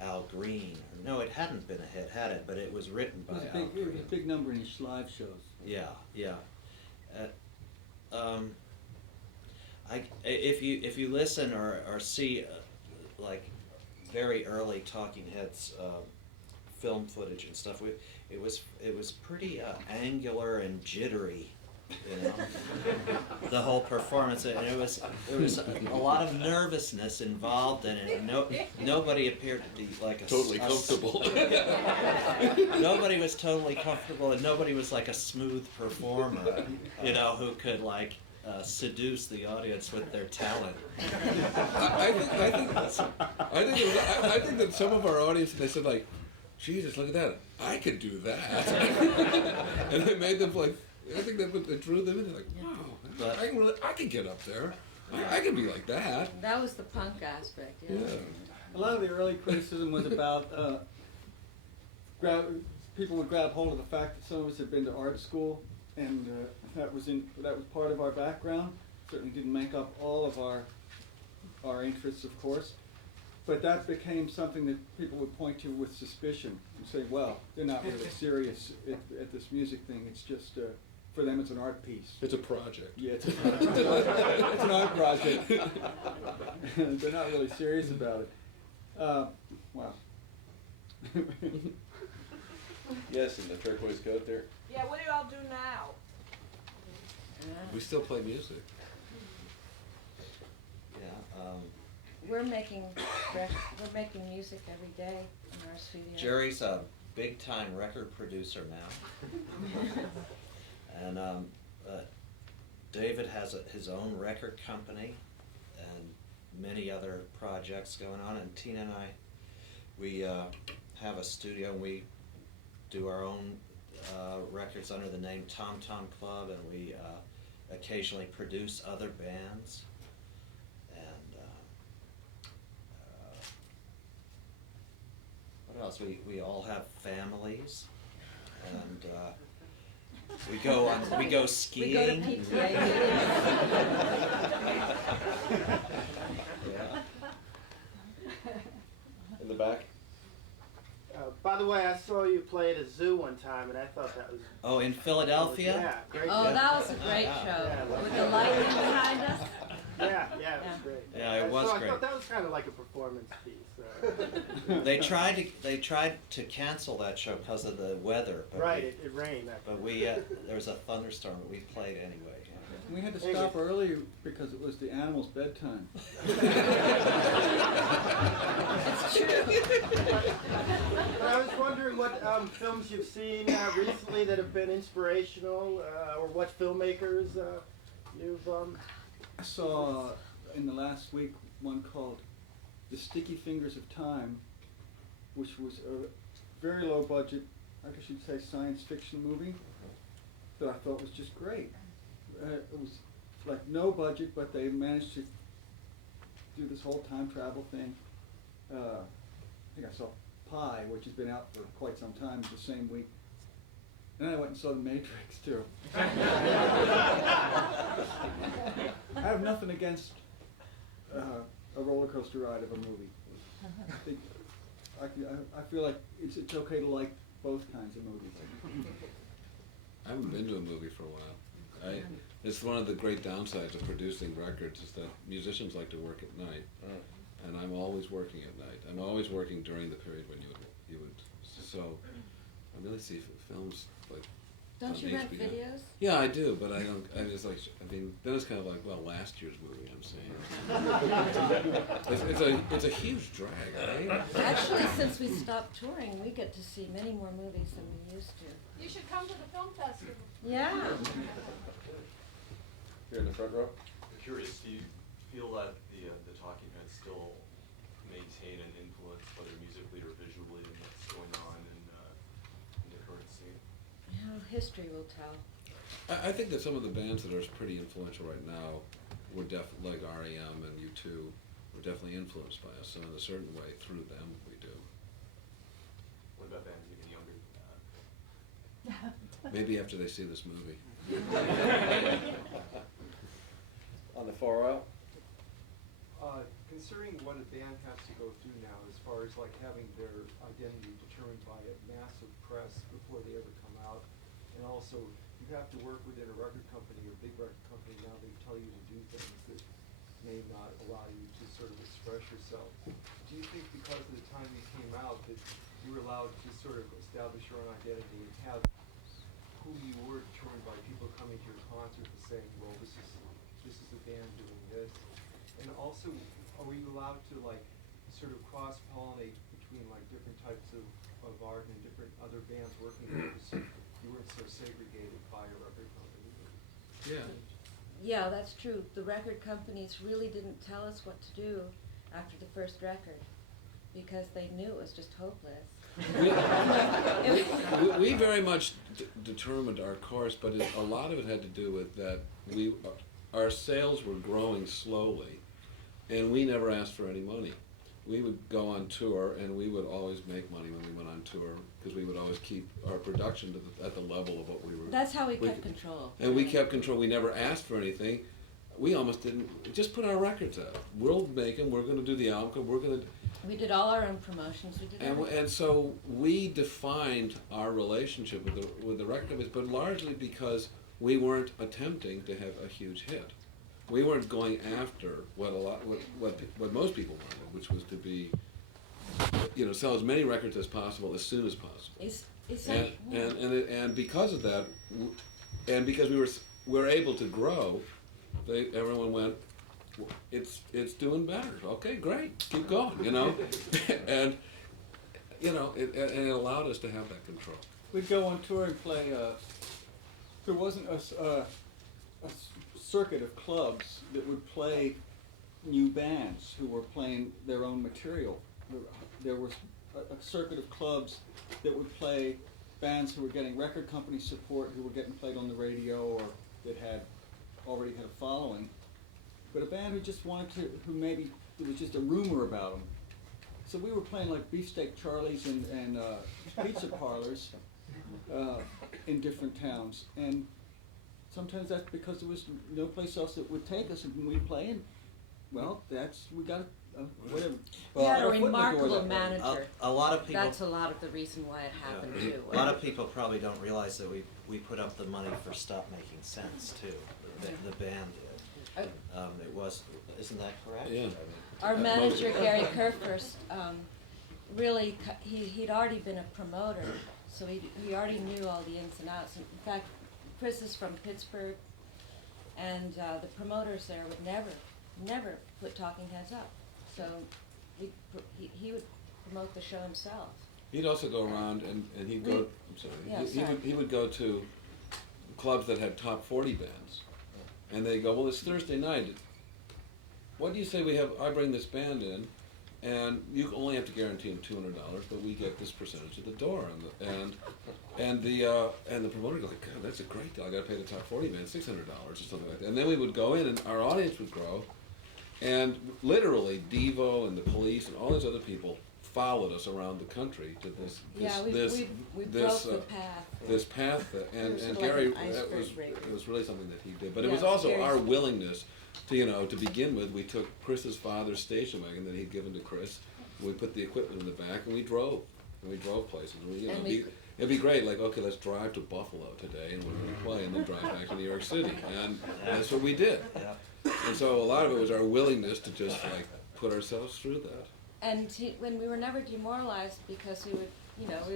Al Green. No, it hadn't been a hit, had it? But it was written by Al It was a Green. big number in his live shows. Yeah, yeah. If you listen or see like very early Talking Heads film footage and stuff, it was pretty angular and jittery, you know, the whole performance, and it was a lot of nervousness involved in it. Nobody appeared to be like Totally comfortable. Nobody was totally comfortable, and nobody was like a smooth performer, you know, who could like seduce the audience with their talent. I think that some of our audience, they said like, Jesus, look at that, I could do that. And it made them like, I think that it drew them in, they're like, wow, I can get up there. I can be like that. That was the punk aspect, yeah. A lot of the early criticism was about people would grab hold of the fact that some of us had been to art school, and that was part of our background. Certainly didn't make up all of our interests, of course, but that became something that people would point to with suspicion and say, well, they're not really serious at this music thing. It's just for them, it's an art piece. It's a project. Yeah, it's an art project. They're not really serious about it. Wow. Yes, in the turquoise coat there. Yeah, what do y'all do now? We still play music. Yeah. We're making music every day in our studio. Jerry's a big-time record producer now. And David has his own record company and many other projects going on. And Tina and I, we have a studio, and we do our own records under the name Tom Tom Club, and we occasionally produce other bands. And what else? We all have families, and we go skiing. We go to PTA Yeah. In the back. By the way, I saw you play at a zoo one time, and I thought that was... Oh, in Philadelphia? Yeah, great. Oh, that was a great show. With the lightning behind us. Yeah, it was great. Yeah, it was I great. thought that was kind of like a performance piece. They tried to cancel that show because of the weather. But Right, it rained. But there was a thunderstorm, but we played anyway. We had to stop early because it was the animals' bedtime. It's true. I was wondering what films you've seen recently that have been inspirational, or what filmmakers you've... I saw in the last week one called The Sticky Fingers of Time, which was a very low budget, I guess you'd say science fiction movie that I thought was just great. It was like no budget, but they managed to do this whole time travel thing. I think I saw Pi, which has been out for quite some time, the same week. And then I went and saw The Matrix, too. I have nothing against a roller coaster ride of a movie. I feel like it's okay to like both kinds of movies. I haven't been to a movie for a while. It's one of the great downsides of producing records is that musicians like to work at night, and I'm always working at night. I'm always working during the period when you would. So I really see films like. Don't you rent videos? Yeah, I do, but I don't. I just like. I mean, then it's kind of like, well, last year's movie. I'm saying. It's a huge drag, right? Actually, since we stopped touring, we get to see many more movies than we used to. You should come to the film festival. Yeah. Here in the front row. I'm curious, do you feel that the talking heads still maintain an influence, whether musically or visually, in what's going on in the current scene? Yeah, history will tell. I think that some of the bands that are pretty influential right now were like REM and U2 were definitely influenced by us. So in a certain way, through them, we do. What about bands even younger than that? Maybe after they see this movie. On the far aisle. Considering what a band has to go through now, as far as like having their identity determined by a massive press before they ever come out, and also you have to work within a record company or big record company now, they tell you to do things that may not allow you to sort of express yourself. Do you think because of the time you came out that you were allowed to sort of establish your own identity and have who you were determined by people coming to your concert and saying, well, this is a band doing this? And also, are we allowed to like sort of cross-pollinate between like different types of art and different other bands working together so you weren't so segregated by a record company? Yeah. Yeah, that's true. The record companies really didn't tell us what to do after the first record because they knew it was just hopeless. We very much determined our course, but a lot of it had to do with that our sales were growing slowly, and we never asked for any money. We would go on tour, and we would always make money when we went on tour because we would always keep our production at the level of what we were. That's how we kept control. And we kept control. We never asked for anything. We almost didn't. Just put our records out. We'll make them. We're going to do the album. We're going to. We did all our own promotions. We did everything. And so we defined our relationship with the record companies, but largely because we weren't attempting to have a huge hit. We weren't going after what most people wanted, which was to be, sell as many records as possible as soon as possible. And because of that, and because we were able to grow, everyone went, it's doing better. Okay, great, keep going, and it allowed us to have that control. We'd go on tour and play. There wasn't a circuit of clubs that would play new bands who were playing their own material. There was a circuit of clubs that would play bands who were getting record company support, who were getting played on the radio, or that already had a following. But a band who just wanted to, who maybe it was just a rumor about them. So we were playing like Beefsteak Charlie's and pizza parlors in different towns, and sometimes that's because there was no place else that would take us, and when we play, and well, we got whatever. We had a remarkable manager. A lot of people. That's a lot of the reason why it happened too. A lot of people probably don't realize that we put up the money for Stop Making Sense too. The band did. Isn't that correct? Yeah. Our manager Gary Kurfürst, really, he'd already been a promoter, so he already knew all the ins and outs. In fact, Chris is from Pittsburgh, and the promoters there would never put Talking Heads up. So he would promote the show himself. He'd also go around and he'd go. I'm sorry. Yeah, He would go to clubs that had top 40 bands, and they go, well, it's Thursday night. What do you say I bring this band in, and you only have to guarantee them $200, but we get this percentage of the door, and the promoter goes, God, that's a great deal. I got to pay the top 40 band $600 or something like that. And then we would go in, and our audience would grow, and literally Devo and the Police and all these other people followed us around the country to this broke the path. This path, and Gary, it was really something that he did. But it was Yeah, also Gary's our willingness to begin with. We took Chris's father's station wagon that he'd given to Chris. We put the equipment in the back, and we drove. places. It'd be great. Like, okay, let's drive to Buffalo today, and we're going to play, and then drive back to New York City, and that's what we did. And so a lot of it was our willingness to just put ourselves through that. And when we were never demoralized because we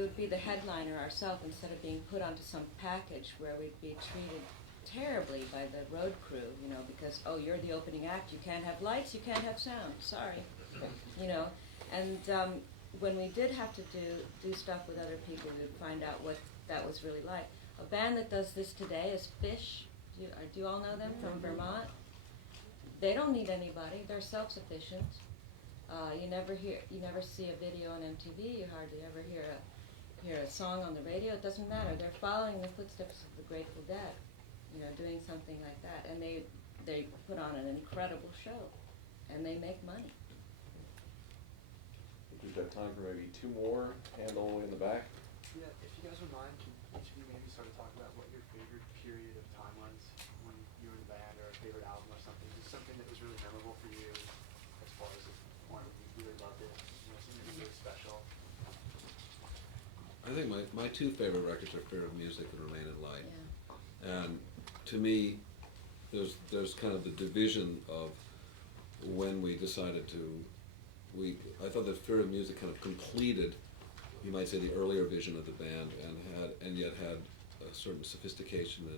would be the headliner ourselves instead of being put onto some package where we'd be treated terribly by the road crew, because, oh, you're the opening act, you can't have lights, you can't have sound, sorry, and when we did have to do stuff with other people, we would find out what that was really like. A band that does this today is Fish. Do you all know them from Vermont? They don't need anybody, they're self-sufficient. You never see a video on MTV, you hardly ever hear a song on the radio, it doesn't matter, they're following the footsteps of the Grateful Dead. Doing something like that, and they put on an incredible show, and they make money. I think we've got time for maybe two more. Hand all the way in the back. Yeah, if you guys would mind, can each of you maybe sort of talk about what your favorite period of time was when you were in the band, or a favorite album or something, just something that was really memorable for you, as far as one of you really loved it, something that was really special. I think my two favorite records are Fear of Music and Remain in Light. Yeah. And to me, there's kind of the division of when we decided I thought that Fear of Music kind of completed, you might say, the earlier vision of the band, and yet had a certain sophistication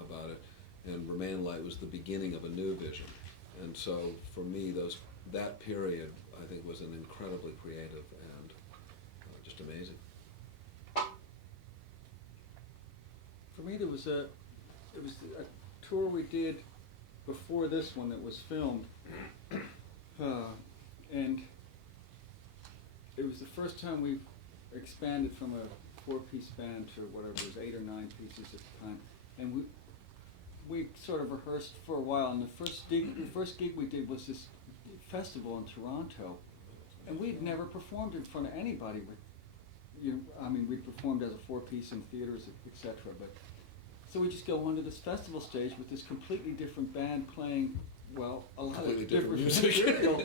about it. And Remain in Light was the beginning of a new vision. And so for me, that period, I think, was an incredibly creative and just amazing. For me, it was a tour we did before this one that was filmed, and it was the first time we expanded from a 4-piece band to whatever it was, 8 or 9 pieces at the time, and we sort of rehearsed for a while. And the first gig we did was this festival in Toronto, and we'd never performed in front of anybody. I mean, we performed as a 4-piece in theaters, etc. But so we just go onto this festival stage with this completely different band playing, well, a lot Completely of different different music. material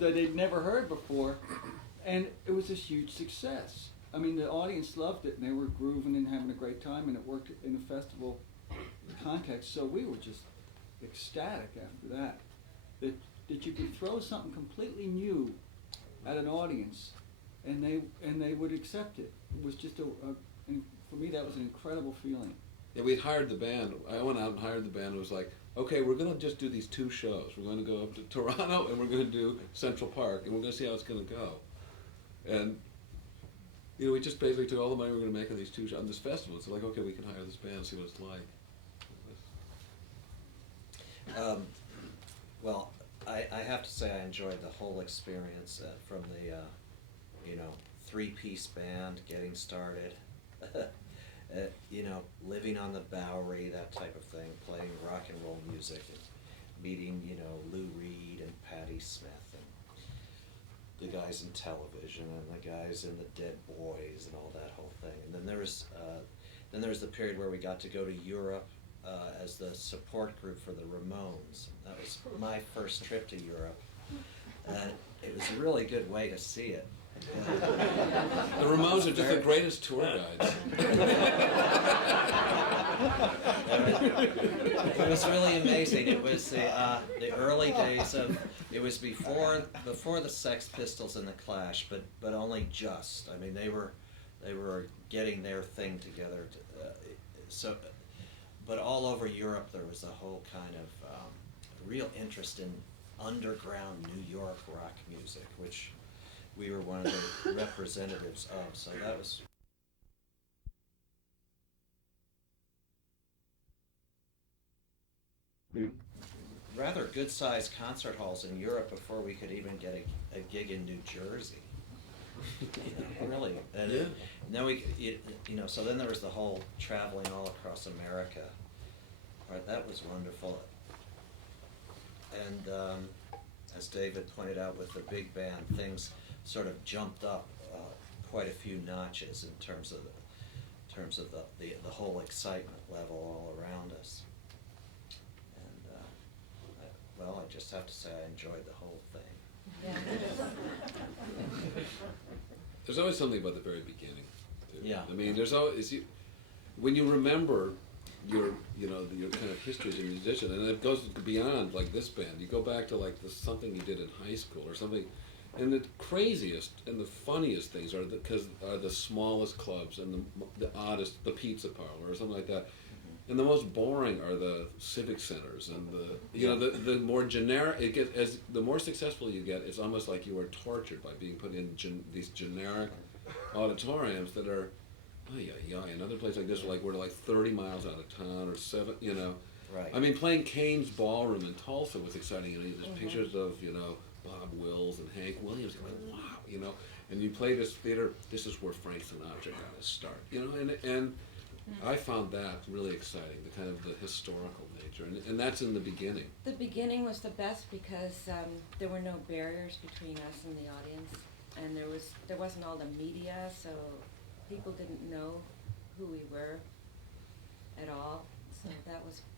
that they'd never heard before, and it was this huge success. I mean, the audience loved it, and they were grooving and having a great time, and it worked in a festival context. So we were just ecstatic after that, that you could throw something completely new at an audience, and they would accept it. It was just and for me, that was an incredible feeling. Yeah, we'd hired the band. I went out and hired the band. It was like, okay, we're going to just do these 2 shows. We're going to go up to Toronto, and we're going to do Central Park, and we're going to see how it's going to go. And we just basically took all the money we were going to make on these 2 shows, on this festival. It's like, okay, we can hire this band and see what it's like. Well, I have to say I enjoyed the whole experience from the 3-piece band getting started, living on the Bowery, that type of thing, playing rock and roll music, and meeting Lou Reed and Patti Smith and the guys in television and the guys in the Dead Boys and all that whole thing. And then there was the period where we got to go to Europe as the support group for the Ramones. That was my first trip to Europe. It was a really good way to see it. The Ramones are just the greatest tour guides. It was really amazing. It was the early days of. It was before the Sex Pistols and the Clash, but only just. I mean, they were getting their thing together. But all over Europe, there was a whole kind of real interest in underground New York rock music, which we were one of the representatives of. So that was. Rather good-sized concert halls in Europe before we could even get a gig in New Jersey. Really. And then so then there was the whole traveling all across America. Right, that was wonderful. And as David pointed out, with the big band, things sort of jumped up quite a few notches in terms of the whole excitement level all around us. Well, I just have to say I enjoyed the whole thing. There's always something about the very beginning, too. Yeah. I mean, there's always when you remember your kind of history as a musician, and it goes beyond like this band. You go back to like something you did in high school or something, and the craziest and the funniest things are the smallest clubs and the oddest, the pizza parlor or something like that. And the most boring are the civic centers, and the more generic it gets. As the more successful you get, it's almost like you are tortured by being put in these generic auditoriums that are, another place like this, we're like 30 miles out of town or 7. Right. I mean, playing Kane's Ballroom in Tulsa was exciting. There's pictures of Bob Wills and Hank Williams. You're like, wow, and you play this theater. This is where Frank Sinatra got his start. And I found that really exciting, the kind of the historical nature, and that's in the beginning. The beginning was the best because there were no barriers between us and the audience, and there wasn't all the media, so people didn't know who we were at all. So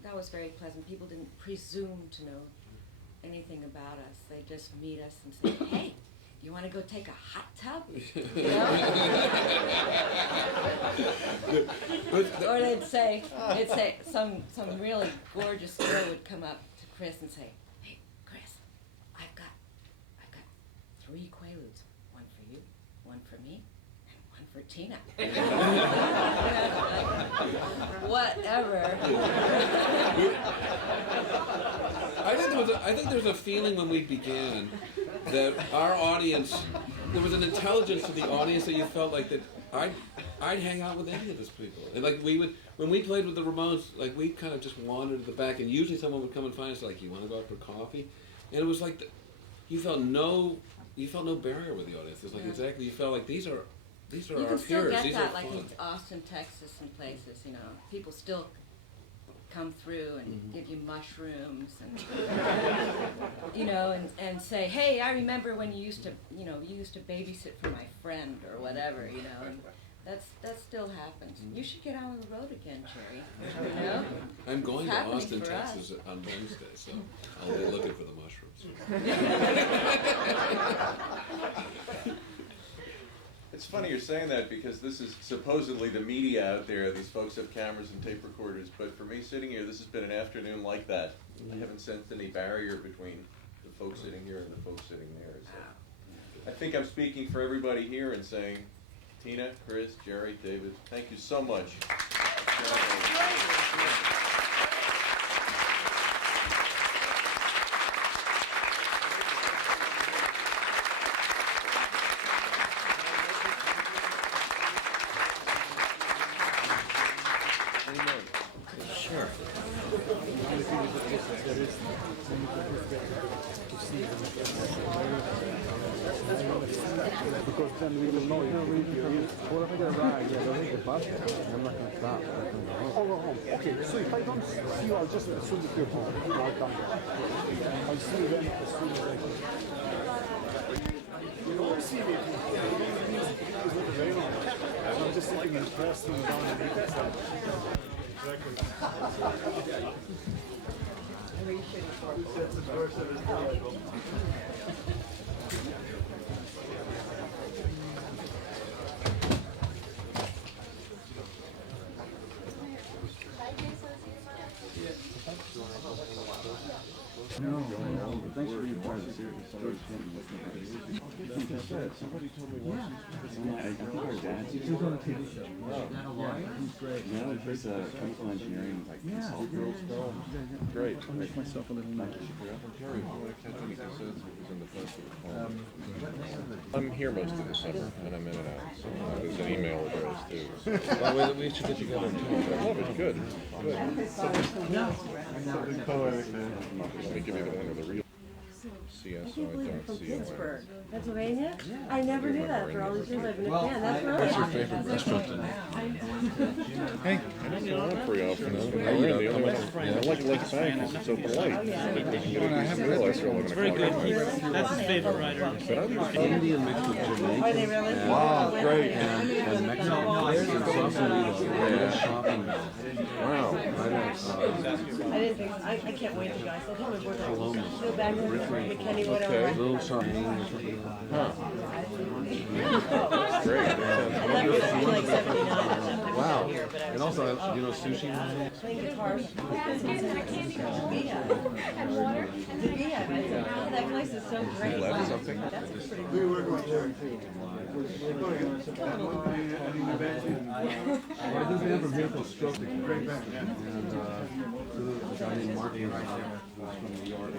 that was very pleasant. People didn't presume to know anything about us. They just meet us and say, "Hey, you want to go take a hot tub?" Or they'd say some really gorgeous girl would come up to Chris and say, "Hey, Chris, I've got 3 Quaaludes, one for you, one for me, and one for Tina." Whatever. I think there's a feeling when we began that our audience, there was an intelligence to the audience that you felt like that I'd hang out with any of those people. And like when we played with the Ramones, like we kind of just wandered to the back, and usually someone would come and find us, like, you want to go out for coffee? And it was like, you felt no barrier with the audience. It's like, exactly, you felt like these are You our can still peers. get These that, are like fun. in Austin, Texas, and places. You know, people still come through and give you mushrooms and you know, and say, hey, I remember when you used to babysit for my friend or whatever. You know, and that still happens. You should get out on the road again, Jerry. You know, I'm going It's to happening Austin, for us. Texas on Wednesday, so I'll be looking for the mushrooms. It's funny you're saying that because this is supposedly the media out there. These folks have cameras and tape recorders, but for me sitting here, this has been an afternoon like that. I haven't sensed any barrier between the folks sitting here and the folks sitting there. So I think I'm speaking for everybody here in saying, Tina, Chris, Jerry, David, thank you so much. Sure. Because then we will know what if I get a ride? Yeah, they'll take the bus. I'm not going to stop. I'll go home. Okay, so if I don't see you, I'll just assume that you're home. I'll come back. I'll see you then as soon as I can. You don't see me. It's not available. I'm just sitting and pressing down and eating something. Exactly. No, thanks for being part of the series. Somebody told me once. I think our dad's on the TV show. He's great. No, he's chemical engineering consultant. Great. I'll make myself a little nice. Jerry, if you want to catch any episodes, it was in the festival. I'm here most of the summer, and I'm in and out. So there's an email address too. So. We should get together too. I love it. Good. Let me give you the one of the real I can't believe you're from Pittsburgh, Pennsylvania? I never knew that for all these years I've been a fan. That's really What's your favorite restaurant tonight? Hey, I don't go out very often. I like Frank. It's so polite. I realize they're looking very good. That's his favorite writer. Indian mixed with Jamaican. Are they really? Wow, great. And Mexican. There's some sausalito. Shopping. Wow. I didn't think, I can't wait to go. I said, oh, my boyfriend, go back to McKinney, whatever. Okay. Little champagne or something. Huh. That's great. I left it in like 79 or something. Wow. Here, but I And was also, like, you know, sushi. playing guitars. And water. The Beehive. I said, oh, that place is so great. Love Wow. something? That's pretty We cool. work with Jerry too. I just band from here called Stroke. It's a great band. And a guy named Mark right there. Who's from New York.